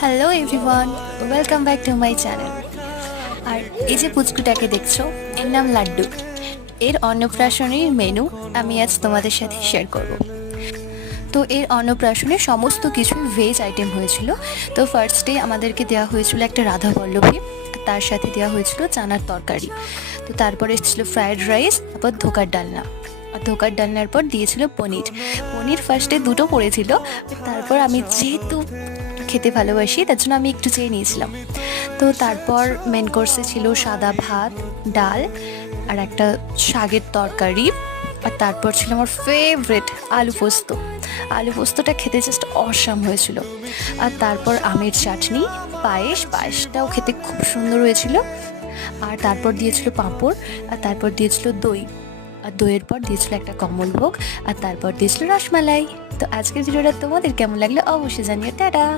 Hello everyone, welcome back to my channel. আর এই যে পুচকুটাকে দেখছো, এর নাম লাড্ডু। এর অন্নপ্রাশনের মেনু আমি আজ তোমাদের সাথে শেয়ার করব। তো এর অন্নপ্রাশনে সমস্ত কিছু ভেজ আইটেম হয়েছিল। তো ফার্স্টে আমাদেরকে দেওয়া হয়েছিল একটা রাধা পল্লবী, তার সাথে দেওয়া হয়েছিল চানার তরকারি। তো তারপরে এসেছিলো ফ্রায়েড রাইস, তারপর ধোকার ডালনা। আর ধোকার ডালনার পর দিয়েছিল পনির। পনির ফার্স্টে দুটো পড়েছিল, তারপর আমি যেহেতু খেতে ভালোবাসি তার জন্য আমি একটু চেয়ে নিয়েছিলাম। তো তারপর মেন কোর্সে ছিল সাদা ভাত, ডাল আর একটা শাকের তরকারি। আর তারপর ছিল আমার ফেভারিট আলু পোস্ত। আলু পোস্তটা খেতে জাস্ট অসাম হয়েছিল। আর তারপর আমের চাটনি, পায়েসটাও খেতে খুব সুন্দর হয়েছিল। আর তারপর দিয়েছিল পাঁপড়, আর তারপর দিয়েছিল দই, আর দইয়ের পর দিয়েছিল একটা কমলভোগ, আর তারপর দিয়েছিল রসমালাই। তো আজকের ভিডিওটা তোমাদের কেমন লাগলো অবশ্যই জানিও। টাটা।